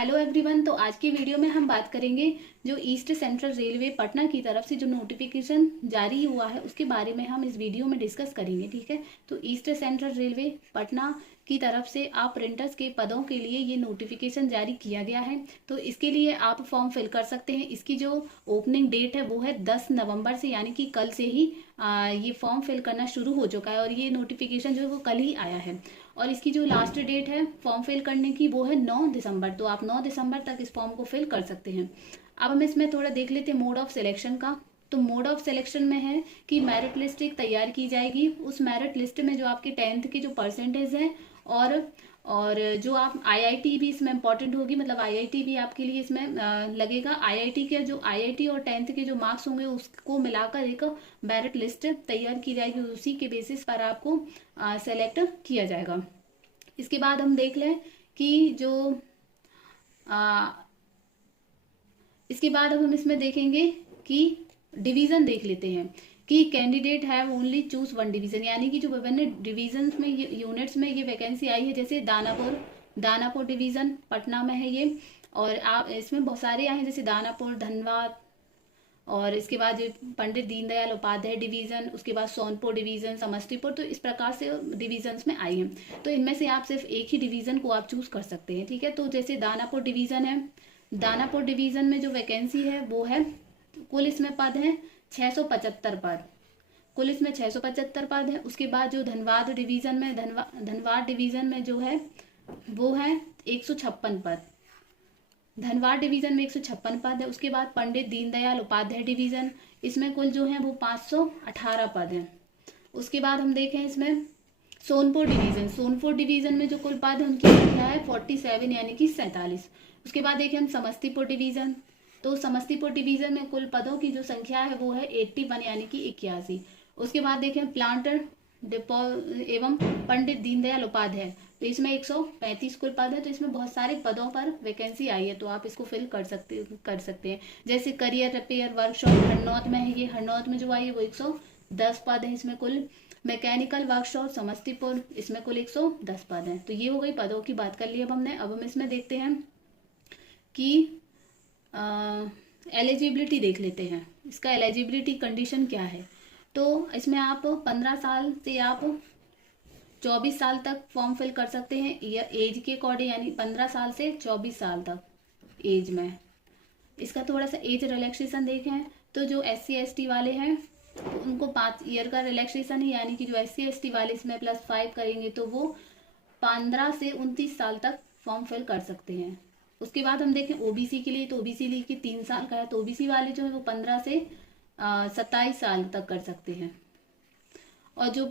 Hello everyone. तो आज की वीडियो में हम बात करेंगे जो ईस्ट सेंट्रल रेलवे पटना की तरफ से जो नोटिफिकेशन जारी हुआ है उसके बारे में हम इस वीडियो में डिस्कस करेंगे। ठीक है, तो ईस्ट सेंट्रल रेलवे पटना की तरफ से आप प्रिंटर्स के पदों के लिए ये नोटिफिकेशन जारी किया गया है। तो इसके लिए आप फॉर्म फिल कर सकते हैं। इसकी जो ओपनिंग डेट है वो है 10 नवंबर से, यानी कि कल से ही ये फॉर्म फिल करना शुरू हो चुका है और ये नोटिफिकेशन जो है वो कल ही आया है। और इसकी जो लास्ट डेट है फॉर्म फिल करने की वो है 9 दिसंबर। तो आप 9 दिसंबर तक इस फॉर्म को फिल कर सकते हैं। अब हम इसमें थोड़ा देख लेते हैं मोड ऑफ सिलेक्शन का। तो मोड ऑफ सिलेक्शन में है कि मेरिट लिस्ट एक तैयार की जाएगी। उस मेरिट लिस्ट में जो आपके 10th के जो परसेंटेज है और जो आप आईआईटी भी इसमें इंपॉर्टेंट होगी, मतलब आईआईटी भी आपके लिए इसमें लगेगा। आईआईटी के जो आईआईटी और 10th के जो मार्क्स होंगे उसको मिलाकर एक मेरिट लिस्ट तैयार की जाएगी। उसी के बेसिस पर आपको सेलेक्ट किया जाएगा। इसके बाद हम देख लें कि जो इसके बाद अब हम इसमें देखेंगे कि डिवीजन देख लेते हैं कि candidate have only choose one division, यानी कि जो विभिन्न डिवीजन में यूनिट्स में ये वैकेंसी आई है। जैसे दानापुर डिवीजन पटना में है ये, और आप इसमें बहुत सारे आए हैं जैसे दानापुर, धनबाद, और इसके बाद पंडित दीनदयाल उपाध्याय डिवीजन, उसके बाद सोनपुर डिवीजन, समस्तीपुर। तो इस प्रकार से डिवीजन्स में आई हैं। तो इनमें से आप सिर्फ एक ही डिवीजन को आप चूज कर सकते हैं। ठीक है, तो जैसे दानापुर डिवीजन है, दानापुर डिवीजन में जो वैकेंसी है वो है, कुल इसमें पद है 675 पद, कुल इसमें 675 पद है। उसके बाद जो धनबाद डिवीजन में धनबाद डिवीजन में जो है वो है 156 पद, धनबाद डिवीजन में 156 पद है। उसके बाद पंडित दीनदयाल उपाध्याय डिवीजन, इसमें कुल जो है वो 518 पद हैं। उसके बाद हम देखें इसमें सोनपुर डिवीजन में जो कुल पद है उनकी संख्या है 47, यानी कि 47। उसके बाद देखें हम समस्तीपुर डिवीजन, तो समस्तीपुर डिवीजन में कुल पदों की जो संख्या है वो है 81, यानी कि 81। उसके बाद देखें प्लांटर डिपो एवं पंडित दीनदयाल उपाध्याय, तो इसमें 135 कुल पद है। तो इसमें बहुत सारे पदों पर वैकेंसी आई है, तो आप इसको फिल कर सकते हैं। जैसे करियर रिपेयर वर्कशॉप हरनौत में है, ये हरनौत में जो आई है वो 110 पद है इसमें कुल। मैकेनिकल वर्कशॉप समस्तीपुर, इसमें कुल 110 पद हैं। तो ये हो गई पदों की बात कर ली अब हमने। अब हम इसमें देखते हैं कि एलिजिबिलिटी देख लेते हैं, इसका एलिजिबिलिटी कंडीशन क्या है। तो इसमें आप 15 साल से आप 24 साल तक फॉर्म फिल कर सकते हैं, या एज के अकॉर्डिंग, यानी 15 साल से 24 साल तक एज में। इसका थोड़ा सा एज रिलैक्सेशन देखें तो जो SC ST वाले हैं तो उनको 5 ईयर का रिलैक्सेशन है, यानी कि जो SC ST वाले इसमें +5 करेंगे तो वो 15 से 29 साल तक फॉर्म फिल कर सकते हैं। उसके बाद हम देखें OBC के लिए, तो OBC लिए कि 3 साल का है, तो OBC वाले जो है वो 15 से 27 साल तक कर सकते हैं। और जो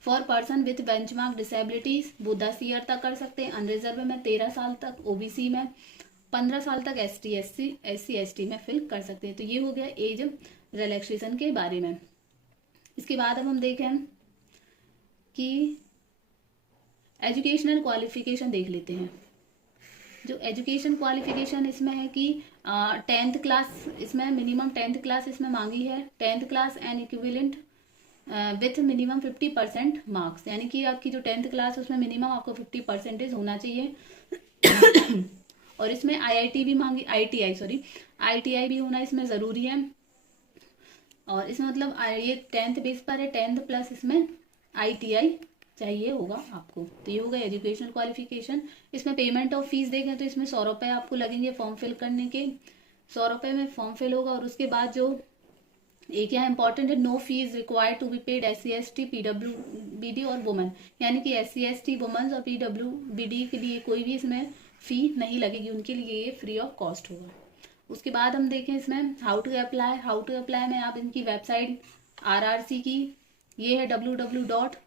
for person with benchmark disabilities वो 10 ईयर तक कर सकते हैं। अनरिजर्व में 13 साल तक, OBC में 15 साल तक, SC ST में फिल कर सकते हैं। तो ये हो गया एज रिलैक्सेशन के बारे में। इसके बाद अब हम देखें कि एजुकेशनल क्वालिफिकेशन देख लेते हैं। जो एजुकेशन क्वालिफिकेशन इसमें है कि 10th क्लास, इसमें मिनिमम 10th क्लास इसमें मांगी है। 10th class and equivalent with minimum 50% marks, यानी कि आपकी जो 10th क्लास है उसमें मिनिमम आपको 50% होना चाहिए। और इसमें IIT भी मांगी, ITI भी होना इसमें ज़रूरी है। और इसमें मतलब ये 10th बेस पर है, 10th प्लस इसमें ITI चाहिए होगा आपको। तो ये होगा एजुकेशनल क्वालिफिकेशन। इसमें पेमेंट ऑफ फीस देखें तो इसमें 100 रुपये आपको लगेंगे फॉर्म फिल करने के। 100 रुपये में फॉर्म फिल होगा। और उसके बाद जो एक यहाँ इंपॉर्टेंट है, no fees required to be paid SC ST PWBD और वुमेन, यानी कि SC ST वुमेन्स और PWBD के लिए कोई भी इसमें फी नहीं लगेगी, उनके लिए ये फ्री ऑफ कॉस्ट होगा। उसके बाद हम देखें इसमें हाउ टू अप्लाई में आप इनकी वेबसाइट RRC की, ये है www.rrc.ecr,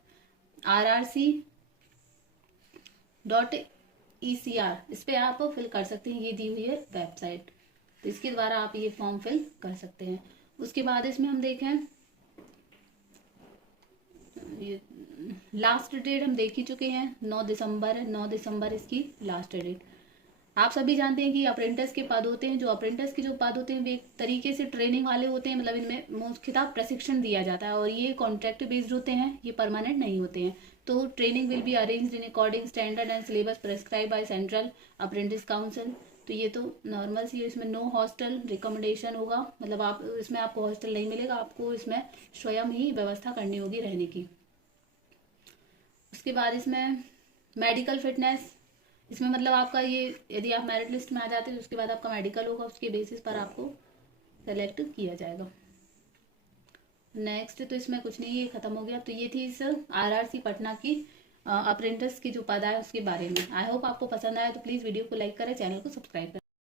इस पे आप फिल कर सकते हैं। ये दी हुई है वेबसाइट, तो इसके द्वारा आप ये फॉर्म फिल कर सकते हैं। उसके बाद इसमें हम देखें, ये लास्ट डेट हम देख ही चुके हैं, 9 दिसंबर है, 9 दिसंबर इसकी लास्ट डेट। आप सभी जानते हैं कि अप्रेंटिस के पद होते हैं, जो अप्रेंटिस के जो पद होते हैं वे एक तरीके से ट्रेनिंग वाले होते हैं, मतलब इनमें मुख्यतः प्रशिक्षण दिया जाता है और ये कॉन्ट्रैक्ट बेस्ड होते हैं, ये परमानेंट नहीं होते हैं। तो training will be arranged in according standard and syllabus prescribe by central apprentice council. तो ये तो नॉर्मल सी, इसमें नो हॉस्टल रिकमेंडेशन होगा, मतलब आप इसमें आपको हॉस्टल नहीं मिलेगा, आपको इसमें स्वयं ही व्यवस्था करनी होगी रहने की। उसके बाद इसमें मेडिकल फिटनेस, इसमें मतलब आपका ये, यदि आप मेरिट लिस्ट में आ जाते हैं तो उसके बाद आपका मेडिकल होगा, उसके बेसिस पर आपको सेलेक्ट किया जाएगा। नेक्स्ट तो इसमें कुछ नहीं, ये खत्म हो गया। तो ये थी इस आरआरसी पटना की अप्रेंटिस की जो पद है उसके बारे में। आई होप आपको पसंद आया, तो प्लीज़ वीडियो को लाइक करें, चैनल को सब्सक्राइब करें।